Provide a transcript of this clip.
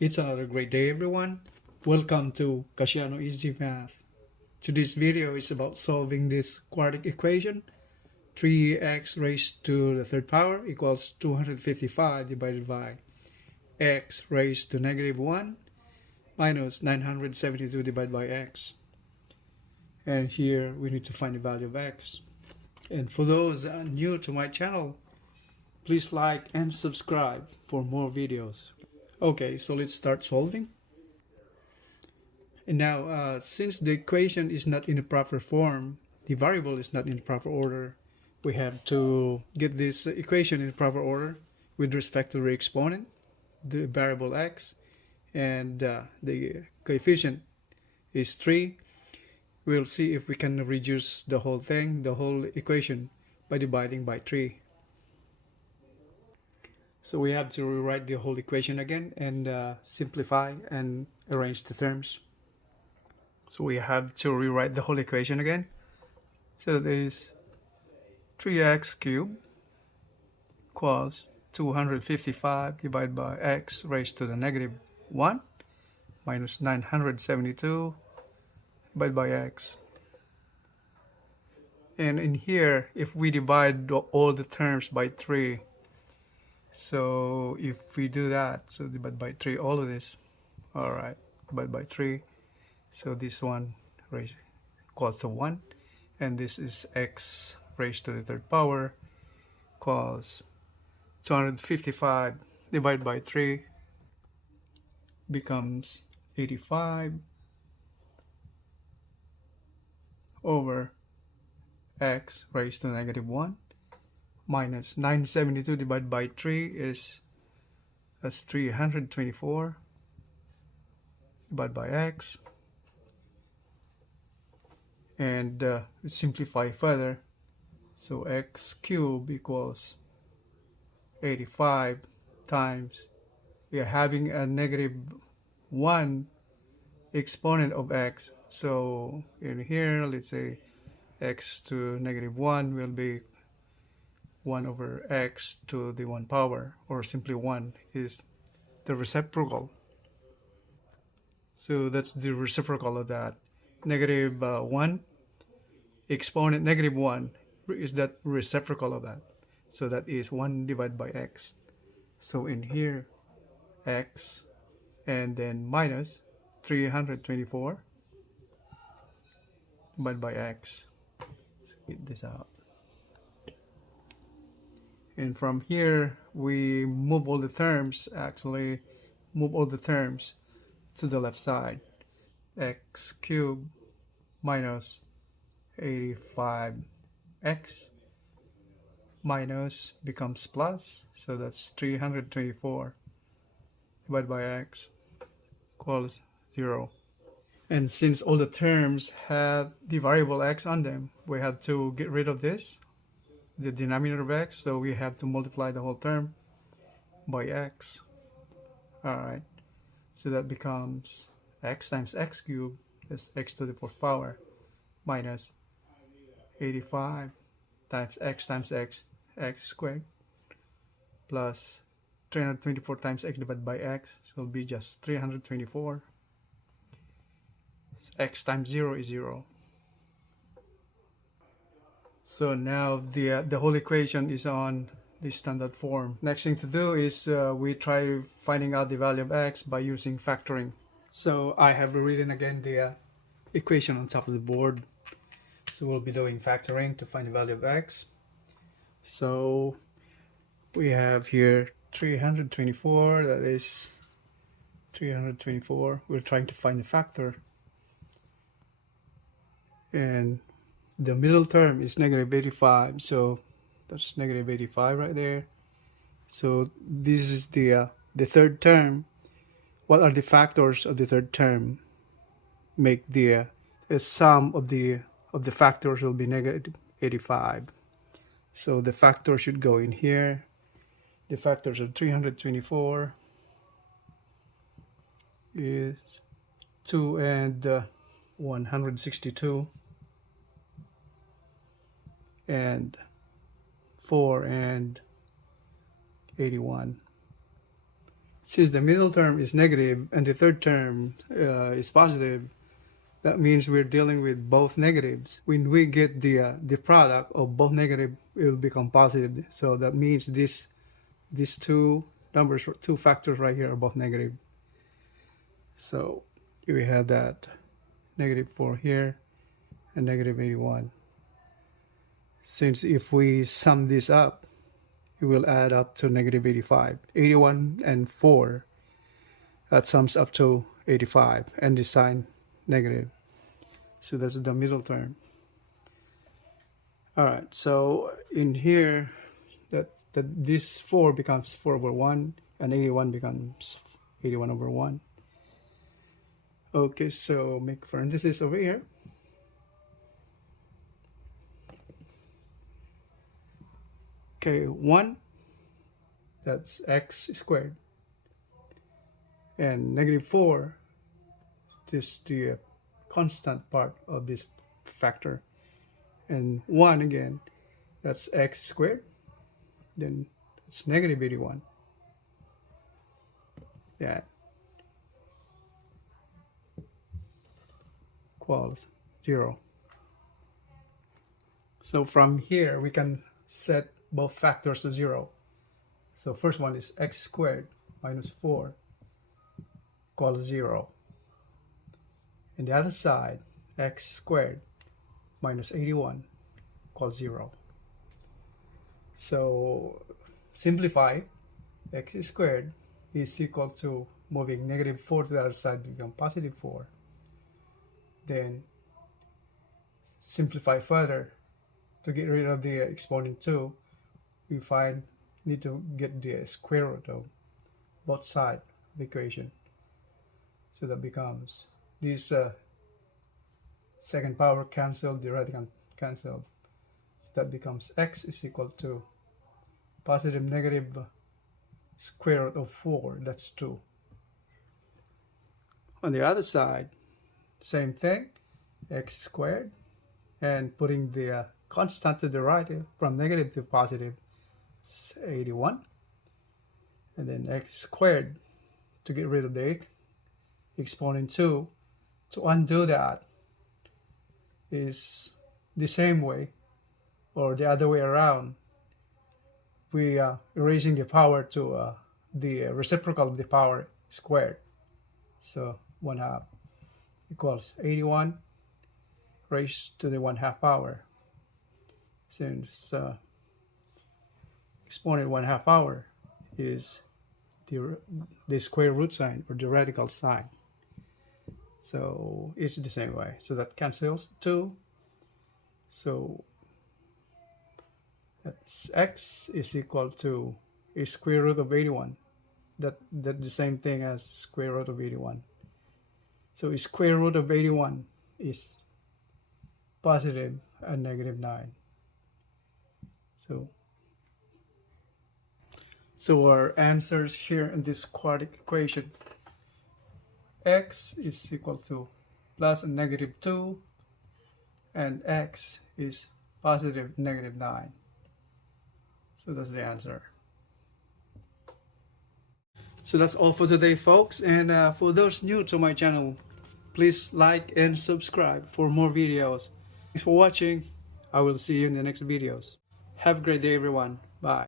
It's another great day, everyone. Welcome to Kasyanno EZMath. Today's video is about solving this quartic equation. 3x raised to the third power equals 255 divided by x raised to negative 1 minus 972 divided by x. And here we need to find the value of x. And for those new to my channel, please like and subscribe for more videos. Okay, so let's start solving. And now, since the equation is not in the proper form, the variable is not in the proper order, we have to get this equation in the proper order with respect to the exponent, the variable x, and the coefficient is 3. We'll see if we can reduce the whole thing, the whole equation, by dividing by 3. So we have to rewrite the whole equation again and simplify and arrange the terms. So we have to rewrite the whole equation again. So there's 3x cubed equals 255 divided by x raised to the negative 1 minus 972 divided by x. And in here, if we divide all the terms by 3, so if we do that, so divide by 3 all of this, all right, divide by 3, so this one raised equals to 1, and this is x raised to the third power equals 255 divided by 3 becomes 85 over x raised to negative 1 minus 972 divided by 3 is 324 divided by x, and simplify further, so x cubed equals 85 times, we are having a negative 1 exponent of x, so in here let's say x to negative 1 will be 1 over x to the 1 power, or simply 1 is the reciprocal. So that's the reciprocal of that. Negative 1 exponent negative 1 is that reciprocal of that. So that is 1 divided by x. So in here, x and then minus 324 divided by x. Let's get this out. And from here, we move all the terms, actually move all the terms to the left side. X cubed minus 85x minus becomes plus, so that's 324 divided by x equals 0. And since all the terms have the variable x on them, we have to get rid of this, the denominator of x, so we have to multiply the whole term by x. Alright, so that becomes x times x cubed, that's x to the 4th power, minus 85 times x, x squared, plus 324 times x divided by x, so it'll be just 324. X times 0 is 0. So now the whole equation is on the standard form. Next thing to do is we try finding out the value of x by using factoring. So I have written again the equation on top of the board. So we'll be doing factoring to find the value of x. So we have here 324, that is 324. We're trying to find the factor. And the middle term is negative 85, so that's negative 85 right there. So this is the third term. What are the factors of the third term? Make the sum of the factors will be negative 85. So the factor should go in here. The factors of 324 is 2 and 162. And 4 and 81. Since the middle term is negative and the third term is positive, that means we're dealing with both negatives. When we get the product of both negative, it will become positive. So that means these two numbers, two factors right here, are both negative. So we have that -4 here and -81. Since if we sum this up, it will add up to -85. 81 and 4, that sums up to 85, and the sign negative. So that's the middle term. All right, so in here, that this 4 becomes 4/1, and 81 becomes 81/1. Okay, so make parentheses over here. Okay, 1, that's x squared. And -4, just the constant part of this factor. And 1 again, that's x squared. Then it's -81. Yeah. Equals 0. So from here, we can set both factors to 0. So first one is x squared minus 4 equals 0. And the other side, x squared minus 81 equals 0. So simplify, x squared is equal to moving -4 to the other side to become +4. Then simplify further. To get rid of the exponent 2, we need to get the square root of both sides of the equation. So that becomes this second power cancelled, the radical cancelled. So that becomes x is equal to +- square root of 4, that's 2. On the other side, same thing, x squared, and putting the constant to the right from negative to positive, it's 81. And then x squared, to get rid of the exponent 2. To undo that is the same way, or the other way around. We are raising the power to the reciprocal of the power squared. So 1/2 equals 81 raised to the 1/2 power. Since exponent 1/2 power is the square root sign, or the radical sign. So it's the same way. So that cancels 2. So that's x is equal to a square root of 81. That's the same thing as square root of 81. So a square root of 81 is positive and -9. So our answers here in this quartic equation, x is equal to plus and -2, and x is positive -9. So that's the answer. So that's all for today, folks. And for those new to my channel, please like and subscribe for more videos. Thanks for watching. I will see you in the next videos. Have a great day, everyone. Bye.